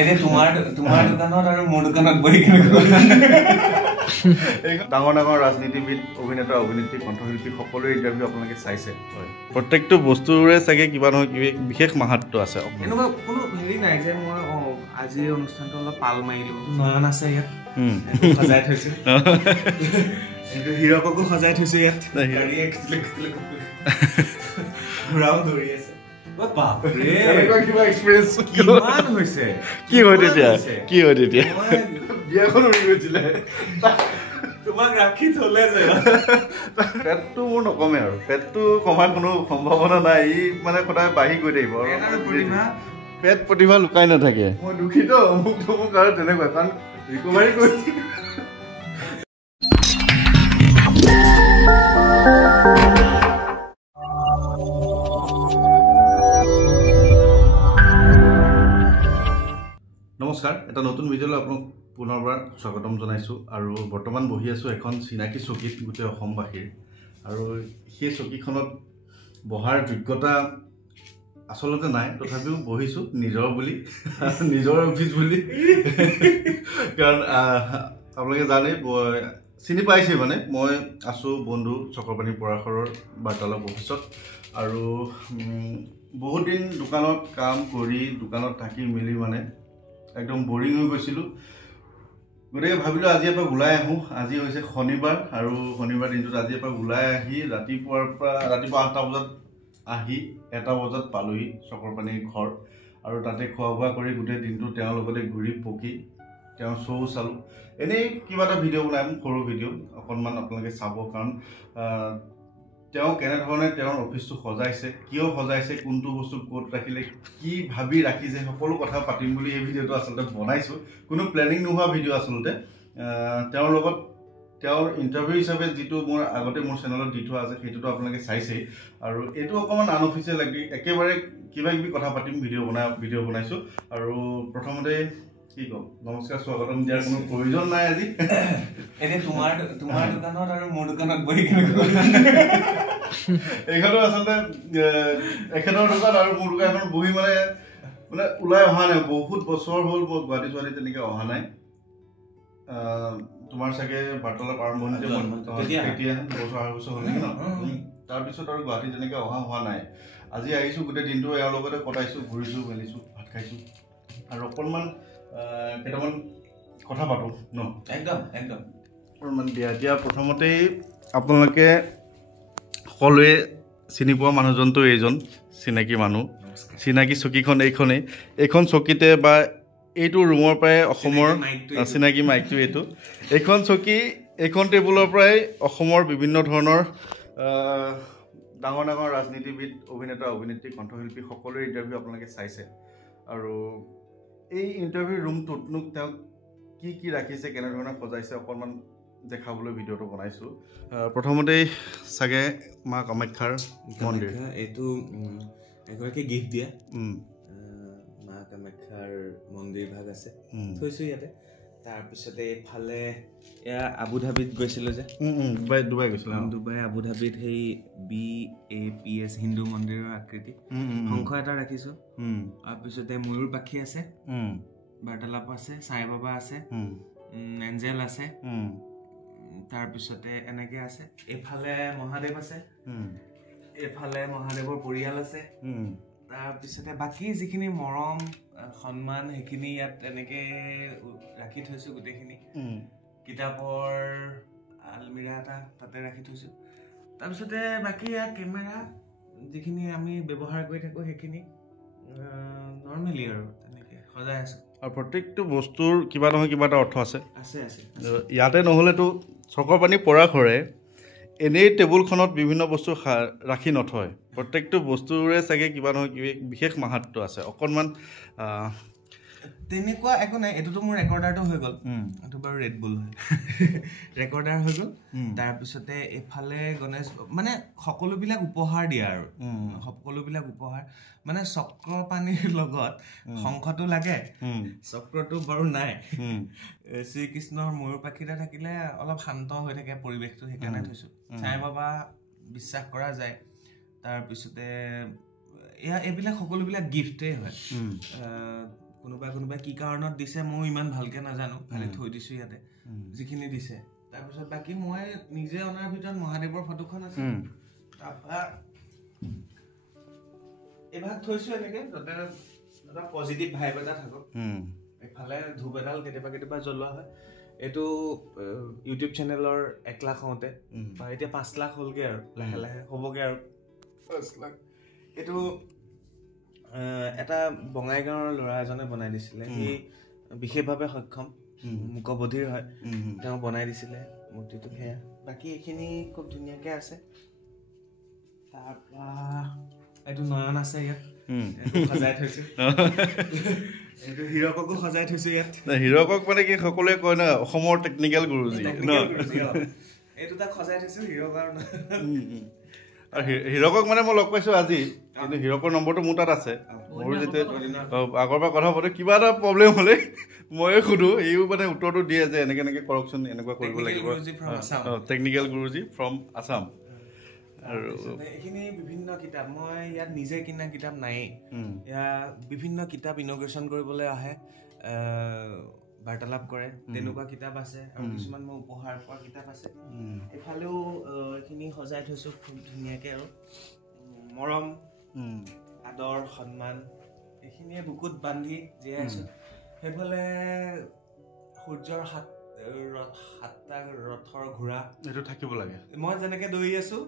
এনে তোমাৰ দোকানত আৰু মোৰ দোকানত বহি কিনে ডাঙৰ ডাঙৰ ৰাজনীতিবিদ অভিনেতা অভিনেত্ৰী কণ্ঠশিল্পী সকলোৰে ইণ্টাৰভিউ আপোনালোকে চাইছে প্ৰত্যেকটো বস্তুৰে চাগে কিবা নহয় কিবা বিশেষ মাহাত্ম্য আছে এনেকুৱা কোনো হেৰি নাই যে মই আজিৰ অনুষ্ঠানটো অলপ পাল মাৰিলো নয়ন আছে ইয়াত সজাই থৈছো হীৰককো সজাই থৈছো ইয়াত ঘূৰাও ধৰি আছে পেটটো মোৰ নকমে আৰু পেটটো কমাৰ কোনো সম্ভাৱনা নাই ই মানে সদায় বাঢ়ি গৈ থাকিব পেট প্ৰতিভা লুকাই নাথাকে মই দুখিত মোক আৰু তেনেকুৱা কাৰণ ৰিকভাৰী কৰিছো নমস্কাৰ এটা নতুন ভিডিঅ'লৈ আপোনাক পুনৰবাৰ স্বাগতম জনাইছোঁ আৰু বৰ্তমান বহি আছোঁ এখন চিনাকি চকীত গোটেই অসমবাসীৰ আৰু সেই চকীখনত বহাৰ যোগ্যতা আচলতে নাই তথাপিও বহিছোঁ নিজৰ বুলি নিজৰ অফিচ বুলি কাৰণ আপোনালোকে জানে চিনি পাইছে মানে মই আছোঁ বন্ধু চক্ৰপাণী পৰাশৰৰ বাৰ্তালাপ অফিচত আৰু বহুত দিন দোকানত কাম কৰি দোকানত থাকি মেলি মানে একদম বৰিং হৈ গৈছিলোঁ গতিকে ভাবিলোঁ আজি এপাক ওলাই আহোঁ আজি হৈছে শনিবাৰ আৰু শনিবাৰ দিনটোত আজি এপাক ওলাই আহি ৰাতিপুৱা 8টা বজাত আহি 1টা বজাত পালোহি চক্ৰপাণীৰ ঘৰ আৰু তাতে খোৱা বোৱা কৰি গোটেই দিনটো তেওঁৰ লগতে ঘূৰি পকি তেওঁৰ শ্ব' চালোঁ এনেই কিবা এটা ভিডিঅ' বনাম সৰু ভিডিঅ' অকণমান আপোনালোকে চাব কাৰণ তেওঁ কেনেধৰণে তেওঁৰ অফিচটো সজাইছে কিয় সজাইছে কোনটো বস্তু ক'ত ৰাখিলে কি ভাবি ৰাখিছে সকলো কথা পাতিম বুলি এই ভিডিঅ'টো আচলতে বনাইছোঁ কোনো প্লেনিং নোহোৱা ভিডিঅ' আচলতে তেওঁৰ লগত তেওঁৰ ইণ্টাৰভিউ হিচাপে যিটো মোৰ আগতে মোৰ চেনেলত দি থোৱা আছে সেইটোতো আপোনালোকে চাইছেই আৰু এইটো অকণমান আনঅফিচিয়েল একেবাৰে কিবা কিবি কথা পাতিম ভিডিঅ' বনাইছোঁ আৰু প্ৰথমতে কি কম নমস্কাৰ স্বাগতম দিয়াৰ কোনো প্ৰয়োজন নাই আজি এনে তোমাৰ দোকানত আৰু মোৰ দোকানত বহি কিনে এইখনো আচলতে এখেতৰ দোকান আৰু মোৰ দোকানখন বহি মানে ওলাই অহা নাই বহুত বছৰ হ'ল মই গুৱাহাটী তেনেকৈ অহা নাই তোমাৰ চাগে বাৰ্তালাপ আৰম্ভণিতে এতিয়া 2-2.5 বছৰ হ'ল নেকি ন তাৰপিছত আৰু গুৱাহাটী তেনেকৈ অহা হোৱা নাই আজি আহিছোঁ গোটেই দিনটো এওঁৰ লগতে কটাইছোঁ ঘূৰিছোঁ মেলিছোঁ ভাত খাইছোঁ আৰু অকণমান কেইটামান কথা পাতোঁ ন একদম অকণমান দিয়া এতিয়া প্ৰথমতেই আপোনালোকে সকলোৱে চিনি পোৱা মানুহজনটো এইজন চিনাকি মানুহ চিনাকি চকীখন এইখন চকীতে বা এইটো ৰুমৰ পৰাই অসমৰ চিনাকি মাইকটো এইখন চকী এইখন টেবুলৰ পৰাই অসমৰ বিভিন্ন ধৰণৰ ডাঙৰ ডাঙৰ ৰাজনীতিবিদ অভিনেতা অভিনেত্ৰী কণ্ঠশিল্পী সকলোৰে ইণ্টাৰভিউ আপোনালোকে চাইছে আৰু এই ইণ্টাৰভিউ ৰুমটোতনো তেওঁক কি ৰাখিছে কেনেধৰণে সজাইছে অকণমান দেখাবলৈ ভিডিঅ'টো বনাইছোঁ প্ৰথমতেই চাগে মা কামাখ্যাৰ মন্দিৰ এইটো এগৰাকী গিফ্ট দিয়া মা কামাখ্যাৰ মন্দিৰ ভাগ আছে থৈছোঁ ইয়াতে তাৰপিছতে এইফালে এয়া আবুধাবিত গৈছিলোঁ যে ডুবাই গৈছিলোঁ ডুবাই আবুধাবিত সেই BAPS হিন্দু মন্দিৰৰ আকৃতি শংখ এটা ৰাখিছোঁ তাৰপিছতে ময়ূৰ পাখি আছে বাৰ্তালাপ আছে সাই বাবা আছে এঞ্জেল আছে তাৰপিছতে এনেকৈ আছে এইফালে মহাদেৱ আছে এইফালে মহাদেৱৰ পৰিয়াল আছে তাৰপিছতে বাকী যিখিনি মৰম সন্মান সেইখিনি ইয়াত এনেকৈ ৰাখি থৈছোঁ গোটেইখিনি কিতাপৰ আলমিৰা এটা তাতে ৰাখি থৈছোঁ তাৰপিছতে বাকী ইয়াত কেমেৰা যিখিনি আমি ব্যৱহাৰ কৰি থাকোঁ সেইখিনি নৰ্মেলি আৰু তেনেকৈ সজাই আছোঁ আৰু প্ৰত্যেকটো বস্তুৰ কিবা নহয় কিবা এটা অৰ্থ আছে ইয়াতে নহ'লেতো চক্ৰপাণী পৰাশৰে এনেই টেবুলখনত বিভিন্ন বস্তু ৰাখি নথয় প্ৰত্যেকটো বস্তুৰে চাগে কিবা নহয় কিবা বিশেষ মাহাত্ম্য আছে অকণমান তেনেকুৱা একো নাই এইটোতো মোৰ ৰেকৰ্ডাৰটো হৈ গ'ল এইটো বাৰু ৰেড বুল হয় ৰেকৰ্ডাৰ হৈ গ'ল তাৰপিছতে এইফালে গণেশ মানে সকলোবিলাক উপহাৰ দিয়া আৰু সকলোবিলাক উপহাৰ মানে চক্ৰপাণীৰ লগত শংখটো লাগে চক্ৰটো বাৰু নাই শ্ৰীকৃষ্ণৰ ময়ূৰ পাখিটা থাকিলে অলপ শান্ত হৈ থাকে পৰিৱেশটো সেইকাৰণে থৈছোঁ সাই বাবা বিশ্বাস কৰা যায় তাৰপিছতে এইবিলাক সকলোবিলাক গিফ্টেই হয় কোনোবাই কি কাৰণত দিছে মই ইমান ভালকে নাজানো, খালি থৈ দিছো ইয়াতে যিখিনি দিছে। তাৰপিছত বাকী মই নিজে অনাৰ ভিতৰত মহাদেৱৰ ফটোখন আছে, তাৰপৰা এইভাগ থৈছো এনেকে যাতে এটা পজিটিভ ভাইব এটা থাকক। এফালে ধূপ এডাল কেতিয়াবা জ্বলোৱা হয়। এইটো ইউটিউব চেনেলৰ 1 লাখ হওঁতে বা এতিয়া 5 লাখ হ'লগে আৰু লাহে লাহে হ'বগে আৰু 5 লাখ। এইটো এটা বঙাইগাঁৱৰ ল'ৰা এজনে বনাই দিছিলে, সি বিশেষভাৱে সক্ষম, মুকবধিৰ হয়, তেওঁ বনাই দিছিলে মূৰ্তিটো। সেয়া বাকী এইখিনি খুব ধুনীয়াকে আছে। তাৰপৰা এইটো নয়ন আছে ইয়াত, সজাই থৈছো। এইটো হীৰককো সজাই থৈছো ইয়াত। হীৰকক মানে কি সকলোৱে কয় ন অসমৰ টেকনিকেল গুৰুজী ন, এইটো তাক সজাই থৈছো হীৰক। আৰু হীৰকক মানে মই লগ পাইছো আজি, কিন্তু হীৰকৰ নম্বৰটো মোৰ তাত আছে। মোৰ যেতিয়া আগৰ পৰা কথা পাতো কিবা এটা প্ৰব্লেম হ'লে ময়ে সোধো, এইও মানে উত্তৰটো দিয়ে যে এনেকে কৰকচোন, এনেকুৱা কৰিব লাগিব। Technical Guruji from Assam. আৰু এইখিনি বিভিন্ন কিতাপ, মই ইয়াত নিজে কিনা কিতাপ নায়েই। ইয়াত বিভিন্ন কিতাপ ইনগ্ৰেশ্যন কৰিবলৈ আহে, বাৰ্তালাপ কৰে, তেনেকুৱা কিতাপ আছে। আৰু কিছুমান মই উপহাৰ পোৱা কিতাপ আছে। এফালেও এইখিনি সজাই থৈছো খুব ধুনীয়াকে। আৰু মৰম, আদৰ, সন্মান এইখিনিয়ে বুকুত বান্ধি জীয়াই আছো। সেইফালে সূৰ্যৰ 7টা ৰথৰ ঘোঁৰা, এইটো থাকিব লাগে। মই যেনেকে দৌৰি আছো,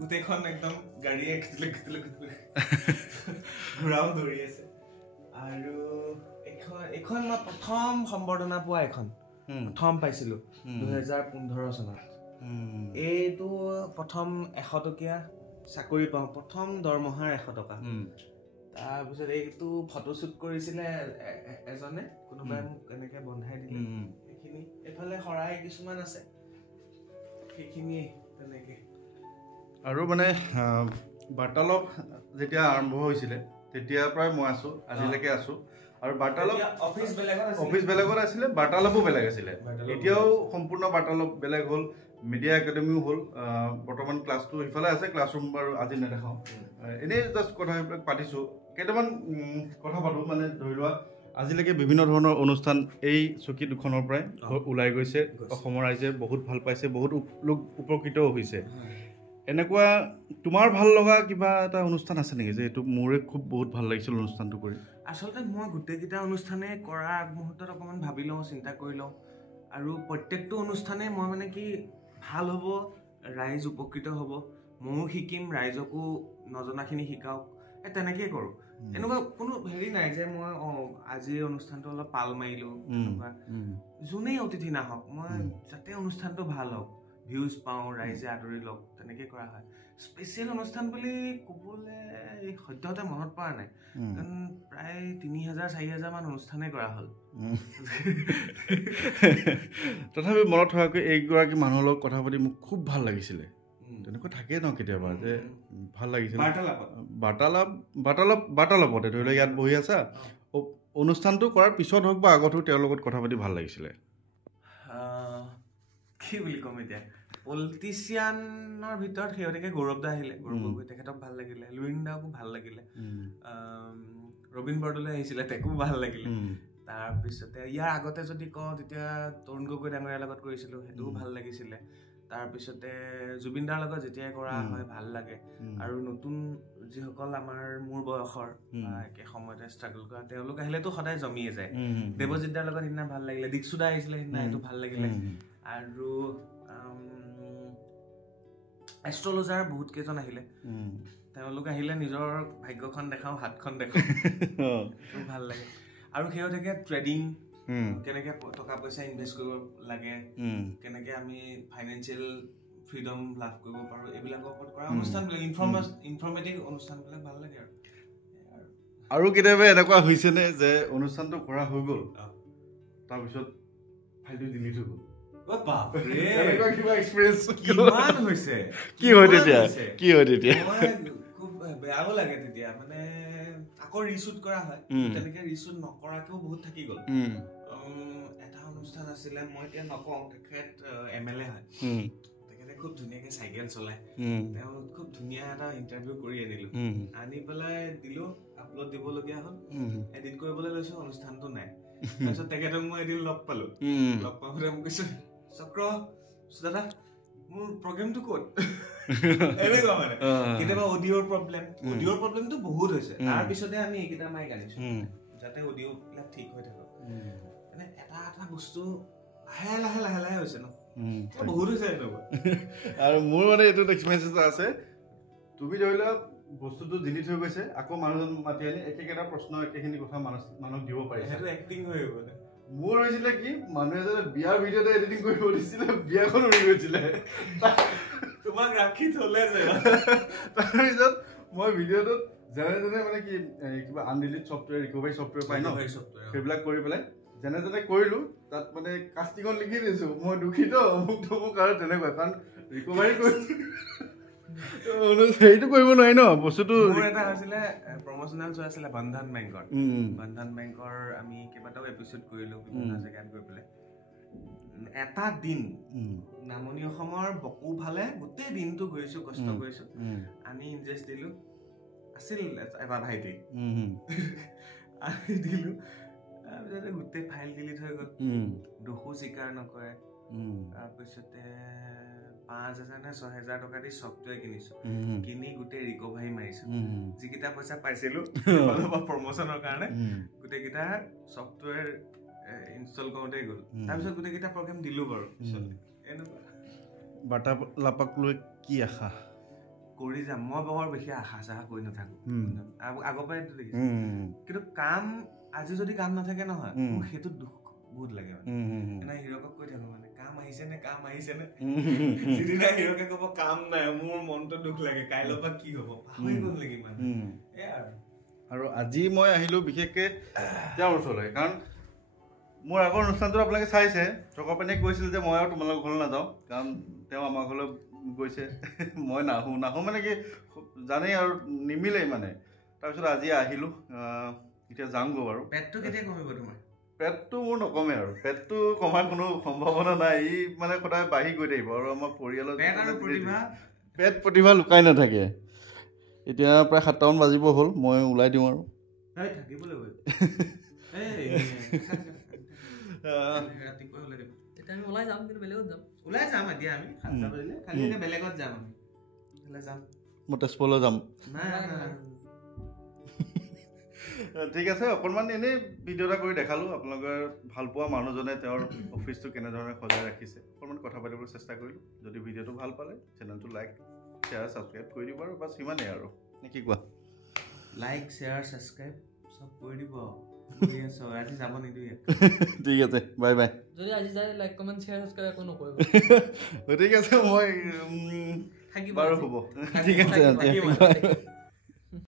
গোটেইখন একদম গাড়ীয়ে ঘোঁৰাও দৌৰি আছে। আৰু এইখন মই প্ৰথম সম্বৰ্ধনা পোৱা, প্ৰথম পাইছিলো 2015 চনত। এইটো প্ৰথম 100 টকীয়া চাকৰি পাওঁ, প্ৰথম দৰমহাৰ 100 টকা। তাৰপিছত এইটো ফটোশ্বুট কৰিছিলে এজনে, কোনোবাই মোক এনেকে বন্ধাই দিলে এইখিনি। এইফালে শৰাই কিছুমান আছে, সেইখিনিয়ে তেনেকে। আৰু মানে বাৰ্তালাপ যেতিয়া আৰম্ভ হৈছিলে তেতিয়াৰ পৰাই মই আছো, আজিলৈকে আছো। আৰু বাৰ্তালাপ অফিচ বেলেগত আছিলে, বাৰ্তালাপো বেলেগ আছিলে। এতিয়াও সম্পূৰ্ণ বাৰ্তালাপ বেলেগ হ'ল, মিডিয়া একাডেমিও হ'ল। বৰ্তমান ক্লাছটো সিফালে আছে, ক্লাছৰুম বাৰু আজি নেদেখাওঁ, এনেই জাষ্ট কথাবিলাক পাতিছোঁ। কেইটামান কথা পাতোঁ, মানে ধৰি লোৱা আজিলৈকে বিভিন্ন ধৰণৰ অনুষ্ঠান এই চকী দুখনৰ পৰাই ওলাই গৈছে। অসমৰ ৰাইজে বহুত ভাল পাইছে, বহুত লোক উপকৃতও হৈছে। এনেকুৱা তোমাৰ ভাল লগা কিবা এটা অনুষ্ঠান আছে নেকি, যে এইটো মোৰে খুব বহুত ভাল লাগিছিল অনুষ্ঠানটো কৰি? আচলতে মই গোটেইকেইটা অনুষ্ঠানে কৰা আগমুহূৰ্তত অকণমান ভাবি লওঁ, চিন্তা কৰি লওঁ। আৰু প্ৰত্যেকটো অনুষ্ঠানে মই মানে কি ভাল হ'ব, ৰাইজ উপকৃত হ'ব, ময়ো শিকিম, ৰাইজকো নজনাখিনি শিকাওক, তেনেকেই কৰোঁ। এনেকুৱা কোনো হেৰি নাই যে মই আজিৰ অনুষ্ঠানটো অলপ পাল মাৰিলোঁ। যোনেই অতিথি নাহক, মই যাতে অনুষ্ঠানটো ভাল হওক, ভিউজ পাওঁ, ৰাইজে আদৰি লওক, তেনেকৈ কৰা হয়। স্পেচিয়েল অনুষ্ঠান বুলি ক'বলৈ সদ্যহতে মনত পৰা নাই, কাৰণ প্ৰায় 3000-4000 মান অনুষ্ঠানেই কৰা হ'ল। তথাপি মনত থকাকৈ এইগৰাকী মানুহৰ লগত কথা পাতি মোক খুব ভাল লাগিছিলে। তেনেকুৱা থাকেই ন কেতিয়াবা, যে ভাল লাগিছিল বাৰ্তালাপতে। ধৰি লওক ইয়াত বহি আছা, অনুষ্ঠানটো কৰাৰ পিছত হওক বা আগত হওক, তেওঁৰ লগত কথা পাতি ভাল লাগিছিলে। কি বুলি ক'ম এতিয়া, পলিটিচিয়ানৰ ভিতৰত সিহঁতেকে গৌৰৱ দা আহিলে, গৌৰৱ গগৈ, তেখেতক ভাল লাগিলে। লুৰিণ দাকো ভাল লাগিলে। ৰবীন বৰদলৈ আহিছিলে, তেকো ভাল লাগিলে। তাৰপিছতে ইয়াৰ আগতে যদি কওঁ তেতিয়া তৰুণ গগৈ ডাঙৰীয়াৰ লগত কৰিছিলোঁ, সেইটোও ভাল লাগিছিলে। তাৰপিছতে জুবিন দাৰ লগত যেতিয়াই কৰা হয় ভাল লাগে। আৰু নতুন যিসকল মোৰ বয়সৰ বা একে সময়তে ষ্ট্ৰাগল কৰা, তেওঁলোক আহিলেতো সদায় জমিয়ে যায়। দেৱজিৎ দাৰ লগত সিদিনা ভাল লাগিলে, দীক্ষু দা আহিছিলে সিদিনা, সেইটো ভাল লাগিলে। আৰু এষ্ট্ৰলজাৰ বহুত কেইজন আহিলে, তেওঁলোক আহিলে নিজৰ ভাগ্যখন দেখাওঁ, হাতখন দেখাওঁ, ভাল লাগে। আৰু সিহঁতে ট্ৰেডিং, কেনেকে টকা পইচা ইনভেষ্ট কৰিব লাগে, কেনেকে আমি ফাইনেন্সিয়েল ফ্ৰীডম লাভ কৰিব পাৰো, এইবিলাকৰ ওপৰত কৰা অনুষ্ঠানবিলাক, ইনফৰ্মেটিভ অনুষ্ঠানবিলাক ভাল লাগে। আৰু কেতিয়াবা এনেকুৱা হৈছেনে যে অনুষ্ঠানটো কৰা হৈ গ'ল, তাৰপিছত ফাইলটো ডিলিট হৈ গ'ল? খুব বেয়াও লাগে তেতিয়া, মানে আকৌ ৰিশ্বুট কৰা হয়, তেনেকে ৰিশ্বুট নকৰাকেও বহুত থাকি গ'ল। এটা অনুষ্ঠান আছিলে, মই এতিয়া নকওঁ, তেখেত MLA হয়, তেখেতে খুব ধুনীয়াকে চাইকেল চলায় তেওঁ খুব ধুনীয়া এটা ইণ্টাৰভিউ কৰি আনিলো আনি পেলাই দিলো আপলোড দিবলগীয়া হ'ল এডিট কৰিবলৈ লৈছো অনুষ্ঠানটো নাই তাৰপিছত তেখেতক মই এদিন লগ পালো লগ পাওঁতে মোক কৈছো চক্ৰ দাদা মোৰ প্ৰগ্ৰেমটো ক'ত এনেকুৱা মানে কেতিয়াবা অডিঅ'ৰ প্ৰব্লেমটো বহুত হৈছে তাৰপিছতে আমি এইকেইটা মাইক আনিছো যাতে অডিঅ' বিলাক ঠিক হৈ থাকে মানে এটা এটা বস্তু লাহে লাহে লাহে লাহে হৈছে ন বহুত হৈছে এনেকুৱা আৰু মোৰ মানে এইটো এক্সপিৰিয়েঞ্চ এটা আছে তুমি ধৰি লোৱা বস্তুটো ডিলিট হৈ গৈছে আকৌ মানুহজন মাতি আনি একেটা প্ৰশ্ন একেখিনি কথা মানুহক দিব পাৰিছে সেইটো এক্টিং হৈ গ'ল মোৰ হৈছিলে কি মানুহ এজনে বিয়াৰ ভিডিঅ' এটা এডিটিং কৰিব দিছিলে বিয়াখন উৰি গৈছিলে তোমাক ৰাখি থলে যে তাৰপিছত মই ভিডিঅ'টোত যেনে যেনে মানে কি কিবা আনডিলিট ছফ্টৱেৰ ৰিকভাৰী ছফ্টৱেৰ পাই ন সেইবিলাক কৰি পেলাই যেনে যেনে কৰিলো তাত মানে কাষ্টিঙত লিখি দিছো মই দুখিত মোক আৰু তেনেকুৱা কাৰণ ৰিকভাৰী কৰিছো সেইটো কৰিব নোৱাৰি ন বস্তুটো এটা হৈছিলে প্ৰমোচনেল শ্ব' আছিলে বন্ধন বেংকৰ আমি কেইবাটাও এপিছড কৰিলো বিভিন্ন জেগাত গৈ পেলাই এটা দিন নামনি অসমৰ বকুফালে গোটেই দিনটো গৈছো কষ্ট কৰিছো আমি ইনভেষ্ট দিলো আছিল এটা ভাইটি আমি দিলো তাৰপিছতে গোটেই ফাইল ডিলিট হৈ গ'ল দোষো স্বীকাৰ নকৰে তাৰপিছতে 5,000 নে 6,000 টকা দি ছফ্টৱেৰ কিনিছো কিনি গোটেই ৰিকভাৰী মাৰিছো যিকেইটা পইচা পাইছিলো প্ৰমোচনৰ কাৰণে গোটেইকেইটা ছফ্টৱেৰ ইনষ্টল কৰোঁতে গ'ল তাৰপিছত গোটেইকেইটা প্ৰগ্ৰেম দিলো বাৰু এনেকুৱা বাৰ্তালাপক লৈ কি আশা কৰি যাম মই বৰ বিশেষ আশা চাশা কৰি নাথাকো আগৰ পৰাই দেখিছো কিন্তু কাম আজি যদি কাম নাথাকে নহয় মোৰ সেইটো দুখ বহুত লাগে মানে হিৰকক কৈ থাকো মানে কাম আহিছে নে যিদিনা হিৰকে ক'ব কাম নাই মোৰ মনটো দুখ লাগে কাইলৈৰ পৰা কি হ'ব পাহৰি গ'ল নেকি মানে আৰু আজি মই আহিলো বিশেষকে তেওঁৰ ওচৰলৈ কাৰণ মোৰ আগৰ অনুষ্ঠানটো আপোনালোকে চাইছে চকৰপানীয়ে কৈছিল যে মই আৰু তোমালোকৰ ঘৰলৈ নাযাওঁ কাৰণ তেওঁ আমাৰ ঘৰলৈ গৈছে মই নাহো মানে কি জানেই আৰু নিমিলেই মানে তাৰপিছত আজি আহিলো এতিয়া যামগৈ বাৰু পেটটো কেতিয়া কমিব তোমাৰ পেটটো মোৰ নকমে আৰু পেটটো কমাৰ কোনো সম্ভাৱনা নাই ই মানে সদায় বাঢ়ি গৈ থাকিব আৰু আমাৰ পৰিয়ালৰ পেট প্ৰতিভা লুকাই নাথাকে এতিয়া প্ৰায় 7টামান বাজিব হ'ল মই ওলাই দিওঁ আৰু মই তেজপুৰলৈ যাম ঠিক আছে অকণমান এনেই ভিডিঅ' এটা কৰি দেখালোঁ আপোনালোকৰ ভালপোৱা মানুহজনে তেওঁৰ অফিচটো কেনেধৰণে সজাই ৰাখিছে অকণমান কথা পাতিবলৈ চেষ্টা কৰিলোঁ যদি ভিডিঅ'টো ভাল পালে চেনেলটো লাইক শ্বেয়াৰ ছাবস্ক্ৰাইব কৰি দিব আৰু বাছ সিমানেই আৰু নে কি কোৱা লাইক শ্বেয়াৰ ছাবস্ক্ৰাইব চব কৰি দিব আজি যাব নিদিওঁ ঠিক আছে বাই বাই যদি আজি যায় লাইক কমেণ্ট শ্বেয়াৰ ছাবস্ক্ৰাইব একো নকৰিব ঠিক আছে মই থাকিব বাৰু হ'ব ঠিক আছে